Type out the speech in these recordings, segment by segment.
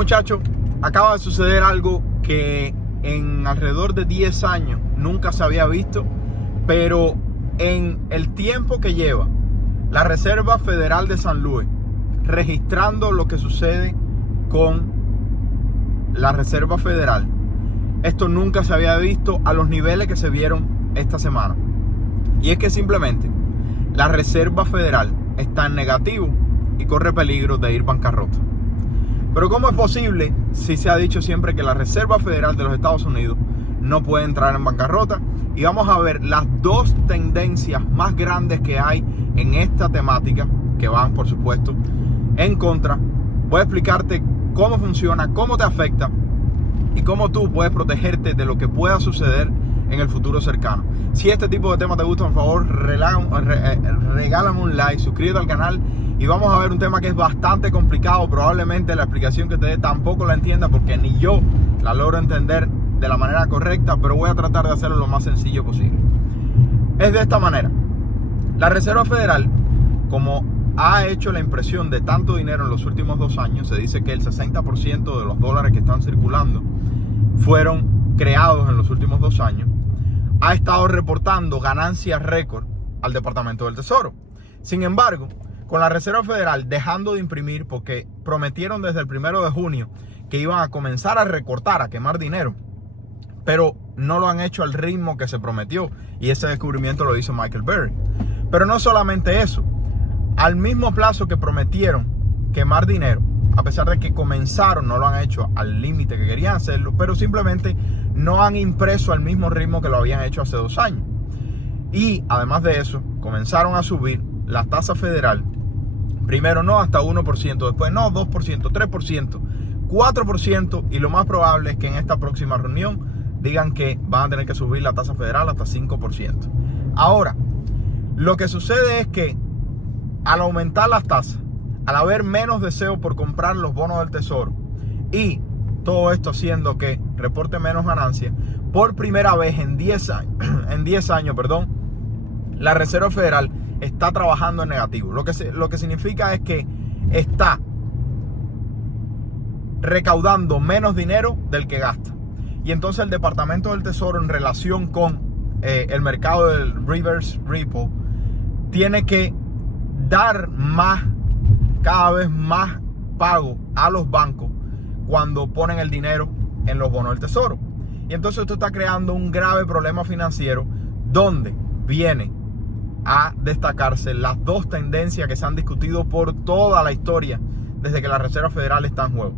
muchachos, acaba de suceder algo que en alrededor de 10 años nunca se había visto, pero en el tiempo que lleva la Reserva Federal de San Luis registrando lo que sucede con la Reserva Federal, esto nunca se había visto a los niveles que se vieron esta semana. Y es que simplemente la Reserva Federal está en negativo y corre peligro de ir bancarrota. Pero ¿cómo es posible si se ha dicho siempre que la Reserva Federal de los Estados Unidos no puede entrar en bancarrota? Y vamos a ver las dos tendencias más grandes que hay en esta temática, que van, por supuesto, en contra. Voy a explicarte cómo funciona, cómo te afecta y cómo tú puedes protegerte de lo que pueda suceder en el futuro cercano. Si este tipo de temas te gusta, por favor, regálame un like, suscríbete al canal y vamos a ver un tema que es bastante complicado. Probablemente la explicación que te dé tampoco la entienda porque ni yo la logro entender de la manera correcta, pero voy a tratar de hacerlo lo más sencillo posible. Es de esta manera. La Reserva Federal, como ha hecho la impresión de tanto dinero en los últimos 2 años, se dice que el 60% de los dólares que están circulando fueron creados en los últimos 2 años, ha estado reportando ganancias récord al Departamento del Tesoro. Sin embargo, con la Reserva Federal dejando de imprimir porque prometieron desde el 1 de junio que iban a comenzar a recortar, a quemar dinero, pero no lo han hecho al ritmo que se prometió, y ese descubrimiento lo hizo Michael Burry. Pero no solamente eso, al mismo plazo que prometieron quemar dinero, a pesar de que comenzaron, no lo han hecho al límite que querían hacerlo, pero simplemente no han impreso al mismo ritmo que lo habían hecho hace 2 años. Y además de eso, comenzaron a subir la tasa federal. Primero no hasta 1%, después no 2%, 3%, 4%, y lo más probable es que en esta próxima reunión digan que van a tener que subir la tasa federal hasta 5%. Ahora, lo que sucede es que al aumentar las tasas, al haber menos deseo por comprar los bonos del tesoro y todo esto haciendo que reporte menos ganancias, por primera vez en 10 años, la Reserva Federal está trabajando en negativo. Lo que significa es que está recaudando menos dinero del que gasta. Y entonces el Departamento del Tesoro, en relación con el mercado del reverse repo, tiene que dar cada vez más pago a los bancos cuando ponen el dinero en los bonos del tesoro. Y entonces esto está creando un grave problema financiero, donde viene a destacarse las dos tendencias que se han discutido por toda la historia desde que la Reserva Federal está en juego.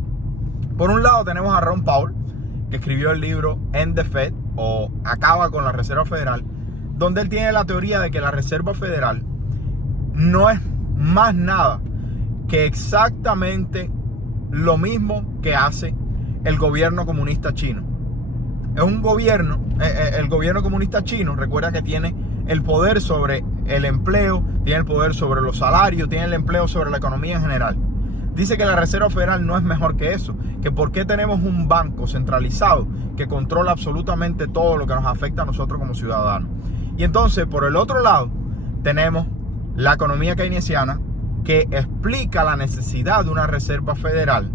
Por un lado tenemos a Ron Paul, que escribió el libro End the Fed, o Acaba con la Reserva Federal, donde él tiene la teoría de que la Reserva Federal no es más nada que exactamente lo mismo que hace el gobierno comunista chino. Es un gobierno, el gobierno comunista chino, recuerda que tiene el poder sobre el empleo, tiene el poder sobre los salarios, tiene el empleo sobre la economía en general. Dice que la Reserva Federal no es mejor que eso, que por qué tenemos un banco centralizado que controla absolutamente todo lo que nos afecta a nosotros como ciudadanos. Y entonces, por el otro lado, tenemos la economía keynesiana, que explica la necesidad de una Reserva Federal,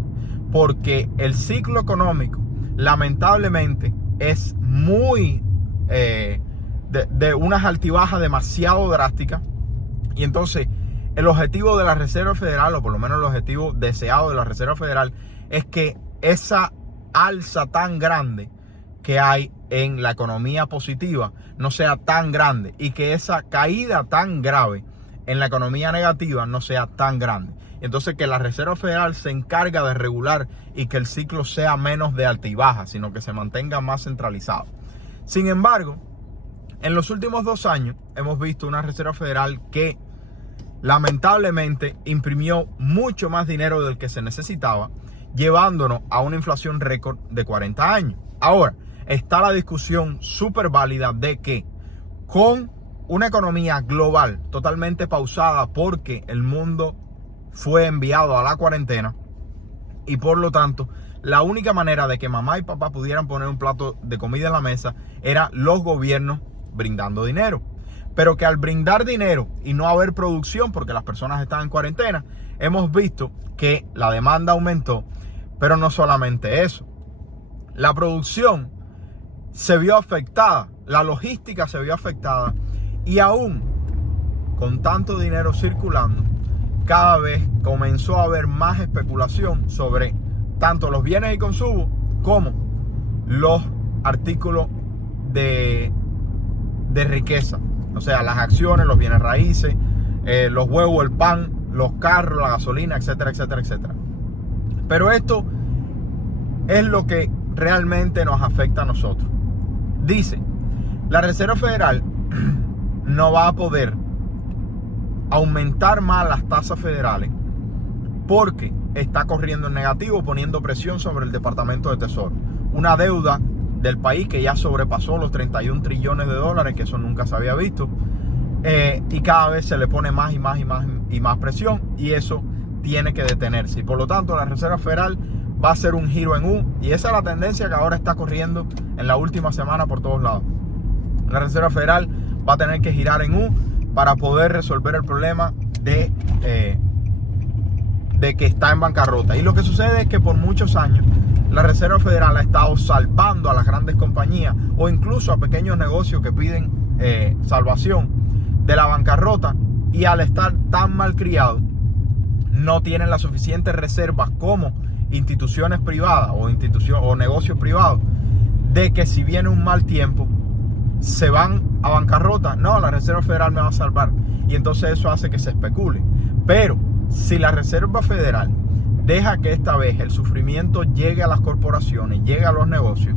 porque el ciclo económico, lamentablemente, es muy de unas altibajas demasiado drásticas. Y entonces el objetivo de la Reserva Federal, o por lo menos el objetivo deseado de la Reserva Federal, es que esa alza tan grande que hay en la economía positiva no sea tan grande, y que esa caída tan grave en la economía negativa no sea tan grande. Entonces, que la Reserva Federal se encarga de regular y que el ciclo sea menos de alta y baja, sino que se mantenga más centralizado. Sin embargo, en los últimos 2 años hemos visto una Reserva Federal que lamentablemente imprimió mucho más dinero del que se necesitaba, llevándonos a una inflación récord de 40 años. Ahora, está la discusión súper válida de que con una economía global totalmente pausada porque el mundo fue enviado a la cuarentena, y por lo tanto la única manera de que mamá y papá pudieran poner un plato de comida en la mesa era los gobiernos brindando dinero. Pero que al brindar dinero y no haber producción porque las personas están en cuarentena, hemos visto que la demanda aumentó, Pero no solamente eso. La producción se vio afectada, la logística se vio afectada y aún con tanto dinero circulando, cada vez comenzó a haber más especulación sobre tanto los bienes y consumo como los artículos de riqueza. O sea, las acciones, los bienes raíces, los huevos, el pan, los carros, la gasolina, etcétera, etcétera, etcétera. Pero esto es lo que realmente nos afecta a nosotros. Dice, la Reserva Federal no va a poder aumentar más las tasas federales porque está corriendo en negativo, poniendo presión sobre el Departamento de Tesoro. Una deuda del país que ya sobrepasó los 31 trillones de dólares, que eso nunca se había visto, y cada vez se le pone más y más y más y más presión, y eso tiene que detenerse. Y por lo tanto la Reserva Federal va a hacer un giro en U, y esa es la tendencia que ahora está corriendo en la última semana por todos lados. La Reserva Federal va a tener que girar en U para poder resolver el problema de que está en bancarrota. Y lo que sucede es que por muchos años la Reserva Federal ha estado salvando a las grandes compañías o incluso a pequeños negocios que piden salvación de la bancarrota, y al estar tan mal criados no tienen las suficientes reservas como instituciones privadas o negocios privados, de que si viene un mal tiempo se van a bancarrota. No, la Reserva Federal me va a salvar, y entonces eso hace que se especule. Pero si la Reserva Federal deja que esta vez el sufrimiento llegue a las corporaciones, llegue a los negocios,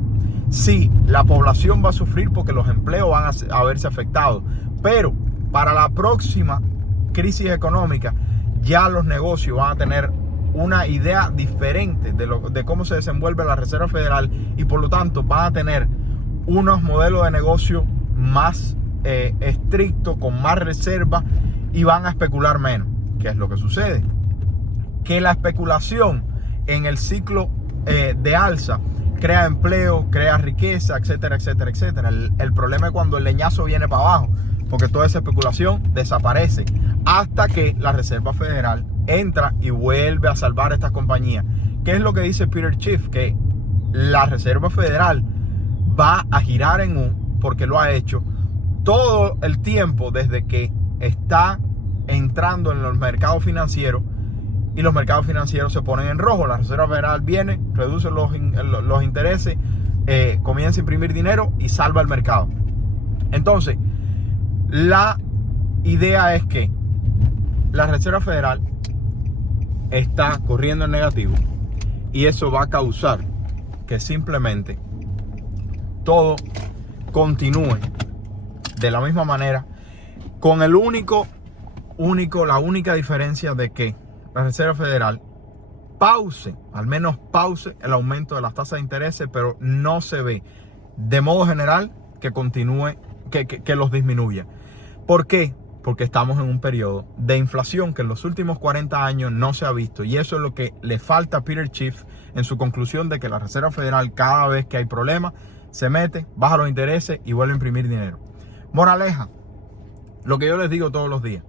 sí, la población va a sufrir porque los empleos van a verse afectados, pero para la próxima crisis económica ya los negocios van a tener una idea diferente de cómo se desenvuelve la Reserva Federal, y por lo tanto van a tener unos modelos de negocio más estrictos, con más reservas, y van a especular menos. ¿Qué es lo que sucede? Que la especulación en el ciclo de alza crea empleo, crea riqueza, etcétera, etcétera, etcétera. El problema es cuando el leñazo viene para abajo, porque toda esa especulación desaparece hasta que la Reserva Federal entra y vuelve a salvar a estas compañías. ¿Qué es lo que dice Peter Schiff? Que la Reserva Federal va a girar en U, porque lo ha hecho todo el tiempo desde que está entrando en los mercados financieros, y los mercados financieros se ponen en rojo. La Reserva Federal viene, reduce los intereses, comienza a imprimir dinero y salva el mercado. Entonces, la idea es que la Reserva Federal está corriendo en negativo, y eso va a causar que simplemente todo continúe de la misma manera, con la única diferencia de que la Reserva Federal al menos pause el aumento de las tasas de interés, pero no se ve de modo general que continúe, que los disminuya. ¿Por qué? Porque estamos en un periodo de inflación que en los últimos 40 años no se ha visto, y eso es lo que le falta a Peter Schiff en su conclusión de que la Reserva Federal, cada vez que hay problemas, se mete, baja los intereses y vuelve a imprimir dinero. Moraleja, lo que yo les digo todos los días: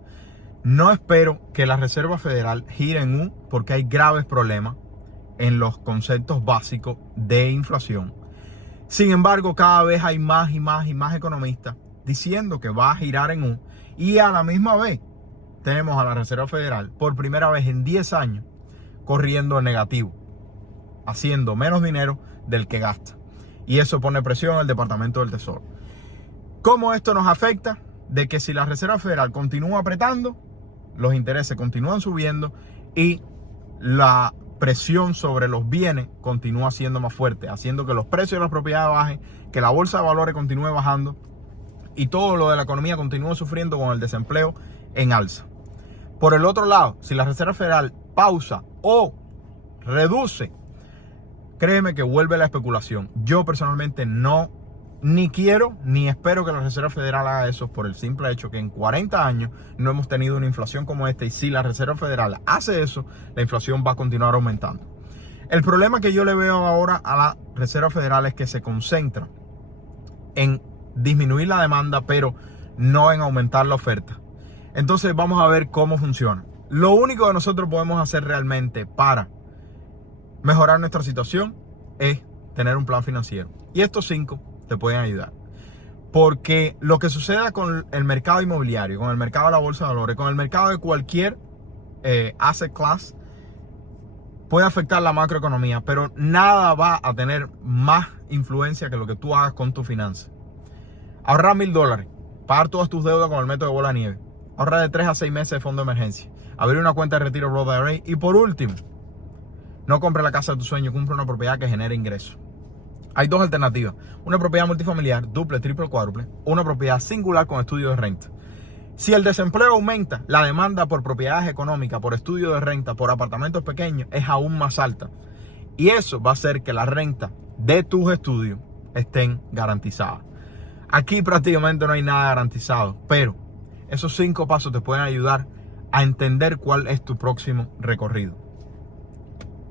no espero que la Reserva Federal gire en U, porque hay graves problemas en los conceptos básicos de inflación. Sin embargo, cada vez hay más y más y más economistas diciendo que va a girar en U, y a la misma vez tenemos a la Reserva Federal por primera vez en 10 años corriendo en negativo, haciendo menos dinero del que gasta. Y eso pone presión al Departamento del Tesoro. ¿Cómo esto nos afecta? De que si la Reserva Federal continúa apretando, los intereses continúan subiendo y la presión sobre los bienes continúa siendo más fuerte, haciendo que los precios de las propiedades bajen, que la bolsa de valores continúe bajando, y todo lo de la economía continúa sufriendo con el desempleo en alza. Por el otro lado, si la Reserva Federal pausa o reduce, créeme que vuelve la especulación. Yo personalmente ni quiero ni espero que la Reserva Federal haga eso, por el simple hecho que en 40 años no hemos tenido una inflación como esta, y si la Reserva Federal hace eso, la inflación va a continuar aumentando. El problema que yo le veo ahora a la Reserva Federal es que se concentra en disminuir la demanda, pero no en aumentar la oferta. Entonces vamos a ver cómo funciona. Lo único que nosotros podemos hacer realmente para mejorar nuestra situación es tener un plan financiero. Y estos 5 te pueden ayudar. Porque lo que suceda con el mercado inmobiliario, con el mercado de la bolsa de valores, con el mercado de cualquier asset class, puede afectar la macroeconomía, pero nada va a tener más influencia que lo que tú hagas con tu finanzas. Ahorrar $1,000, pagar todas tus deudas con el método de bola de nieve, ahorrar de 3 a 6 meses de fondo de emergencia, abrir una cuenta de retiro Roth IRA y por último, no compre la casa de tu sueño, compre una propiedad que genere ingresos. Hay 2 alternativas, una propiedad multifamiliar, duple, triple, cuádruple, o una propiedad singular con estudio de renta. Si el desempleo aumenta, la demanda por propiedades económicas, por estudio de renta, por apartamentos pequeños es aún más alta. Y eso va a hacer que la renta de tus estudios estén garantizadas. Aquí prácticamente no hay nada garantizado, pero esos 5 pasos te pueden ayudar a entender cuál es tu próximo recorrido.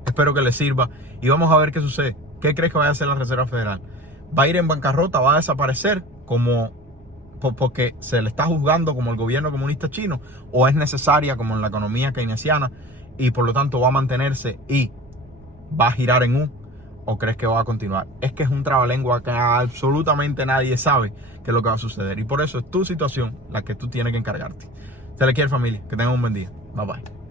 Espero que les sirva y vamos a ver qué sucede. ¿Qué crees que vaya a hacer la Reserva Federal? ¿Va a ir en bancarrota? ¿Va a desaparecer porque se le está juzgando como el gobierno comunista chino? ¿O es necesaria como en la economía keynesiana y por lo tanto va a mantenerse y va a girar en U? ¿O crees que va a continuar? Es que es un trabalengua que absolutamente nadie sabe qué es lo que va a suceder. Y por eso es tu situación la que tú tienes que encargarte. Se le quiere, familia. Que tengan un buen día. Bye bye.